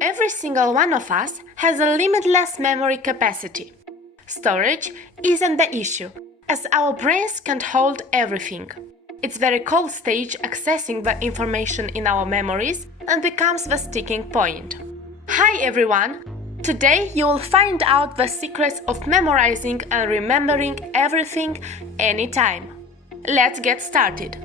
Every single one of us has a limitless memory capacity. Storage isn't the issue, as our brains can't hold everything. It's very cold stage accessing the information in our memories and becomes the sticking point. Hi everyone! Today you will find out the secrets of memorizing and remembering everything anytime. Let's get started.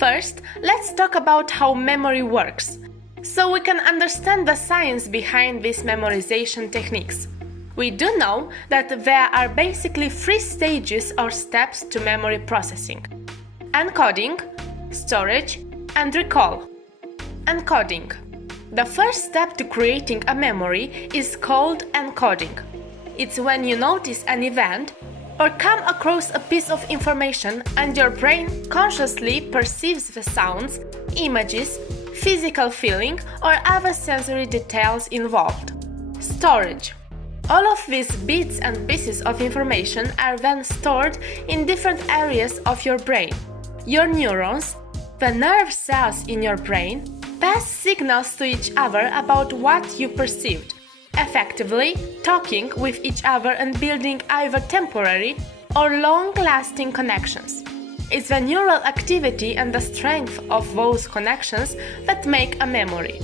First, let's talk about how memory works, so we can understand the science behind these memorization techniques. We do know that there are basically 3 stages or steps to memory processing: encoding, storage, and recall. Encoding. The first step to creating a memory is called encoding. It's when you notice an event or come across a piece of information and your brain consciously perceives the sounds, images, physical feeling, or other sensory details involved. Storage. All of these bits and pieces of information are then stored in different areas of your brain. Your neurons, the nerve cells in your brain, pass signals to each other about what you perceived, effectively talking with each other and building either temporary or long-lasting connections. It's the neural activity and the strength of those connections that make a memory.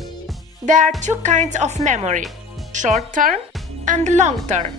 There are 2 kinds of memory: short-term and long-term.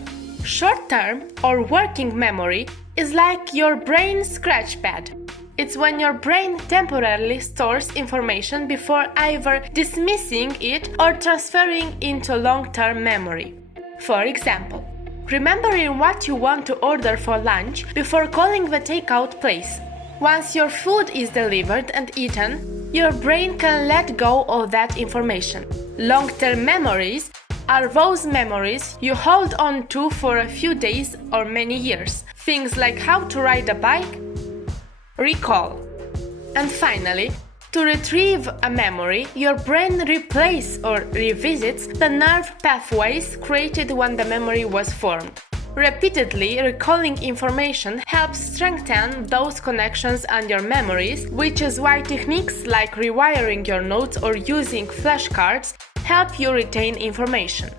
Short-term or working memory is like your brain scratchpad. It's when your brain temporarily stores information before either dismissing it or transferring into long-term memory. For example, remembering what you want to order for lunch before calling the takeout place. Once your food is delivered and eaten, your brain can let go of that information. Long-term memories are those memories you hold on to for a few days or many years. Things like how to ride a bike, recall. And finally, to retrieve a memory, your brain replays or revisits the nerve pathways created when the memory was formed. Repeatedly recalling information helps strengthen those connections and your memories, which is why techniques like rewiring your notes or using flashcards help you retain information.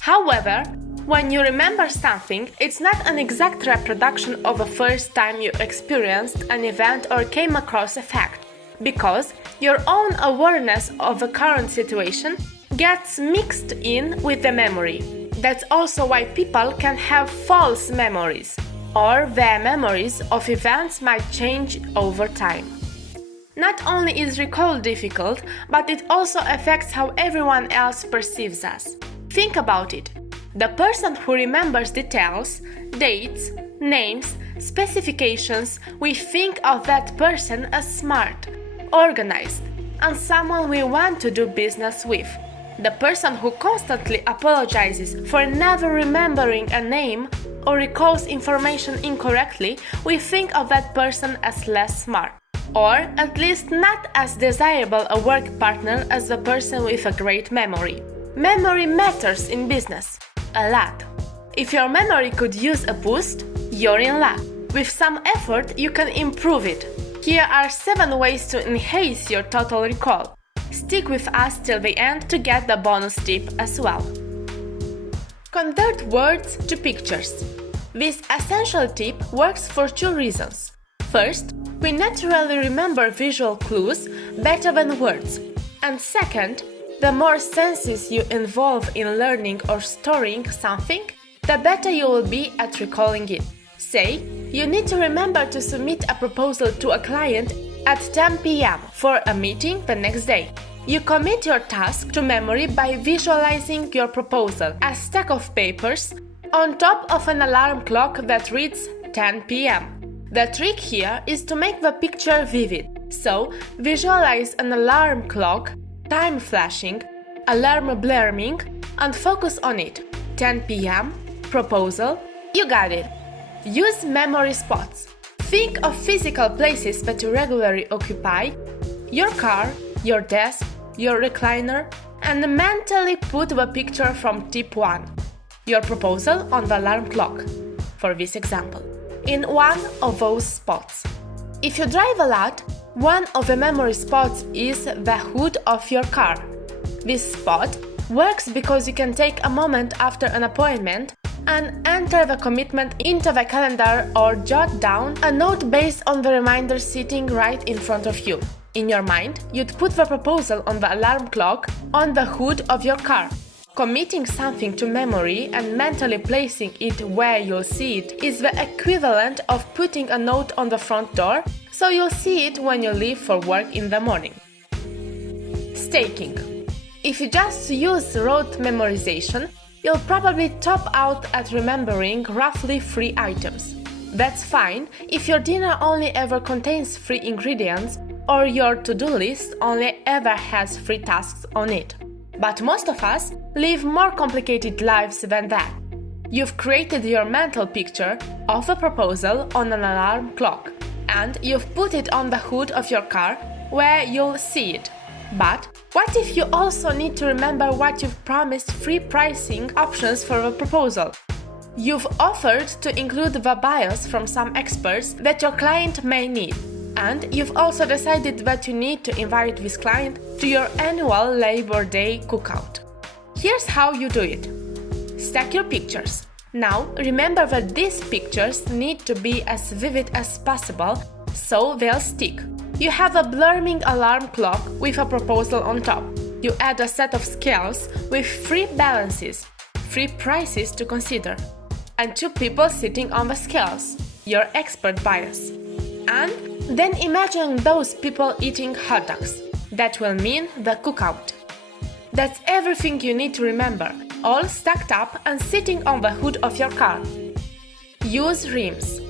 However, when you remember something, it's not an exact reproduction of the first time you experienced an event or came across a fact, because your own awareness of the current situation gets mixed in with the memory. That's also why people can have false memories, or their memories of events might change over time. Not only is recall difficult, but it also affects how everyone else perceives us. Think about it. The person who remembers details, dates, names, specifications, we think of that person as smart, organized, and someone we want to do business with. The person who constantly apologizes for never remembering a name or recalls information incorrectly, we think of that person as less smart, or at least not as desirable a work partner as the person with a great memory. Memory matters in business a lot. If your memory could use a boost, you're in luck. With some effort, you can improve it. Here are 7 ways to enhance your total recall. Stick with us till the end to get the bonus tip as well. Convert words to pictures. This essential tip works for 2 reasons. First, we naturally remember visual clues better than words. And second, the more senses you involve in learning or storing something, the better you will be at recalling it. Say, you need to remember to submit a proposal to a client at 10 p.m. for a meeting the next day. You commit your task to memory by visualizing your proposal, a stack of papers, on top of an alarm clock that reads 10 p.m. The trick here is to make the picture vivid. So, visualize an alarm clock, time flashing, alarm blaring, and focus on it. 10 p.m., proposal, you got it. Use memory spots. Think of physical places that you regularly occupy, your car, your desk, your recliner, and mentally put the picture from tip 1, your proposal on the alarm clock, for this example, in one of those spots. If you drive a lot, one of the memory spots is the hood of your car. This spot Works because you can take a moment after an appointment and enter the commitment into the calendar or jot down a note based on the reminder sitting right in front of you. In your mind, you'd put the proposal on the alarm clock on the hood of your car. Committing something to memory and mentally placing it where you'll see it is the equivalent of putting a note on the front door so you'll see it when you leave for work in the morning. Staking. If you just use rote memorization, you'll probably top out at remembering roughly 3 items. That's fine if your dinner only ever contains 3 ingredients or your to-do list only ever has 3 tasks on it. But most of us live more complicated lives than that. You've created your mental picture of a proposal on an alarm clock, and you've put it on the hood of your car where you'll see it. But what if you also need to remember what you've promised free pricing options for a proposal? You've offered to include the bias from some experts that your client may need. And you've also decided that you need to invite this client to your annual Labor Day cookout. Here's how you do it. Stack your pictures. Now, remember that these pictures need to be as vivid as possible so they'll stick. You have a blaring alarm clock with a proposal on top. You add a set of scales with 3 balances, 3 prices to consider, and 2 people sitting on the scales, your expert bias. And then imagine those people eating hot dogs. That will mean the cookout. That's everything you need to remember, all stacked up and sitting on the hood of your car. Use rhymes.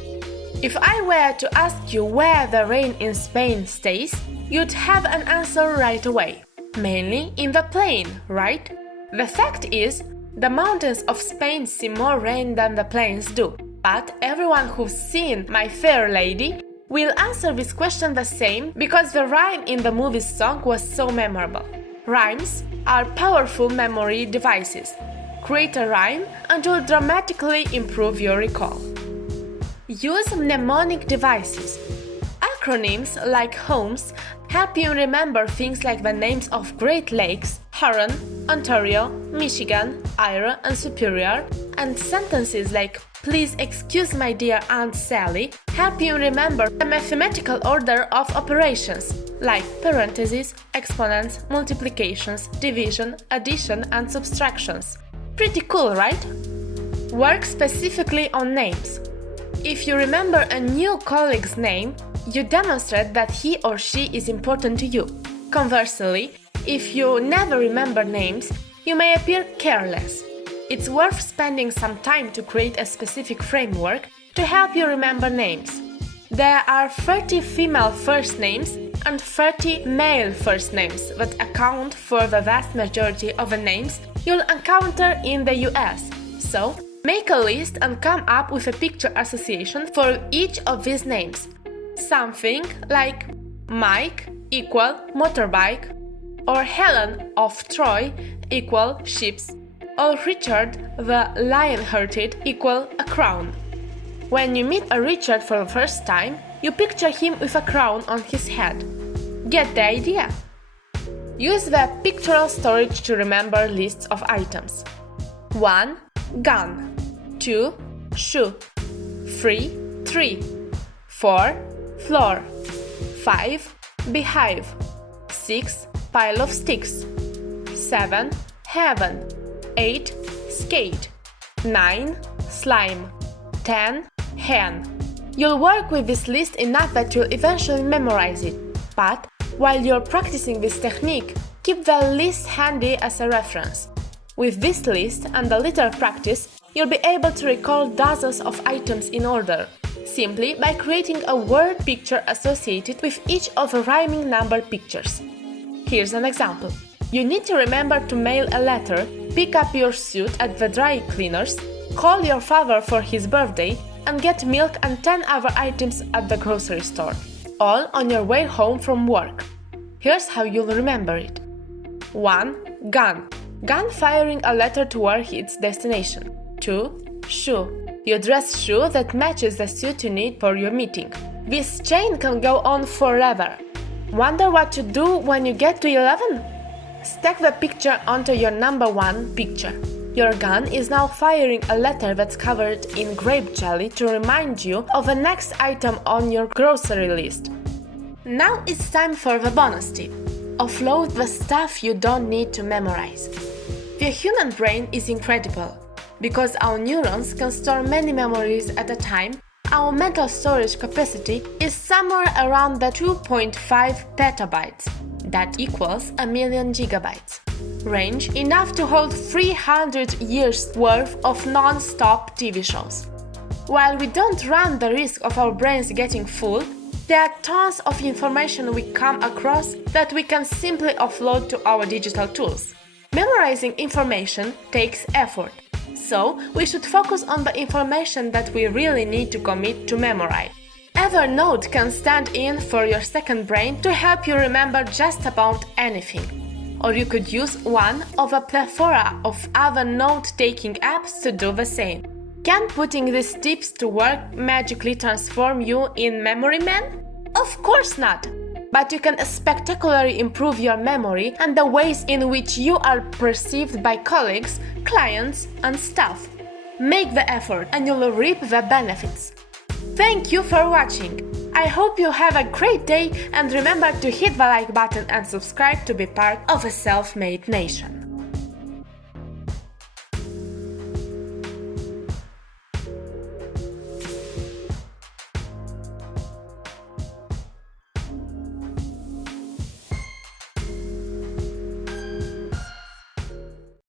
If I were to ask you where the rain in Spain stays, you'd have an answer right away. Mainly in the plain, right? The fact is, the mountains of Spain see more rain than the plains do. But everyone who's seen My Fair Lady will answer this question the same because the rhyme in the movie's song was so memorable. Rhymes are powerful memory devices. Create a rhyme and you'll dramatically improve your recall. Use mnemonic devices. Acronyms like HOMES help you remember things like the names of Great Lakes, Huron, Ontario, Michigan, Ira, and Superior, and sentences like "Please excuse my dear Aunt Sally" help you remember the mathematical order of operations like parentheses, exponents, multiplications, division, addition, and subtractions. Pretty cool, right? Work specifically on names. If you remember a new colleague's name, you demonstrate that he or she is important to you. Conversely, if you never remember names, you may appear careless. It's worth spending some time to create a specific framework to help you remember names. There are 30 female first names and 30 male first names that account for the vast majority of the names you'll encounter in the US. So, make a list and come up with a picture association for each of these names. Something like Mike equal motorbike, or Helen of Troy equal ships, or Richard the lion-hearted equal a crown. When you meet a Richard for the first time, you picture him with a crown on his head. Get the idea? Use the pictorial storage to remember lists of items. 1. Gun. 2. Shoe. 3. Tree. 4. Floor. 5. Beehive. 6. Pile of sticks. 7. Heaven. 8. Skate. 9. Slime. 10. Hen. You'll work with this list enough that you'll eventually memorize it. But while you're practicing this technique, keep the list handy as a reference. With this list and a little practice, you'll be able to recall dozens of items in order, simply by creating a word picture associated with each of the rhyming numbered pictures. Here's an example. You need to remember to mail a letter, pick up your suit at the dry cleaners, call your father for his birthday, and get milk and 10 other items at the grocery store, all on your way home from work. Here's how you'll remember it. 1. Gun. Gun firing a letter toward its destination. 2. Shoe. You dress shoe that matches the suit you need for your meeting. This chain can go on forever. Wonder what to do when you get to 11? Stack the picture onto your number 1 picture. Your gun is now firing a letter that's covered in grape jelly to remind you of the next item on your grocery list. Now it's time for the bonus tip. Offload the stuff you don't need to memorize. The human brain is incredible. Because our neurons can store many memories at a time, our mental storage capacity is somewhere around the 2.5 petabytes. That equals 1,000,000 gigabytes. Range enough to hold 300 years worth of non-stop TV shows. While we don't run the risk of our brains getting full, there are tons of information we come across that we can simply offload to our digital tools. Memorizing information takes effort, so we should focus on the information that we really need to commit to memorize. Evernote can stand in for your second brain to help you remember just about anything. Or you could use one of a plethora of other note-taking apps to do the same. Can putting these tips to work magically transform you in memory man? Of course not! But you can spectacularly improve your memory and the ways in which you are perceived by colleagues, clients, and staff. Make the effort and you'll reap the benefits. Thank you for watching! I hope you have a great day and remember to hit the like button and subscribe to be part of a self-made nation.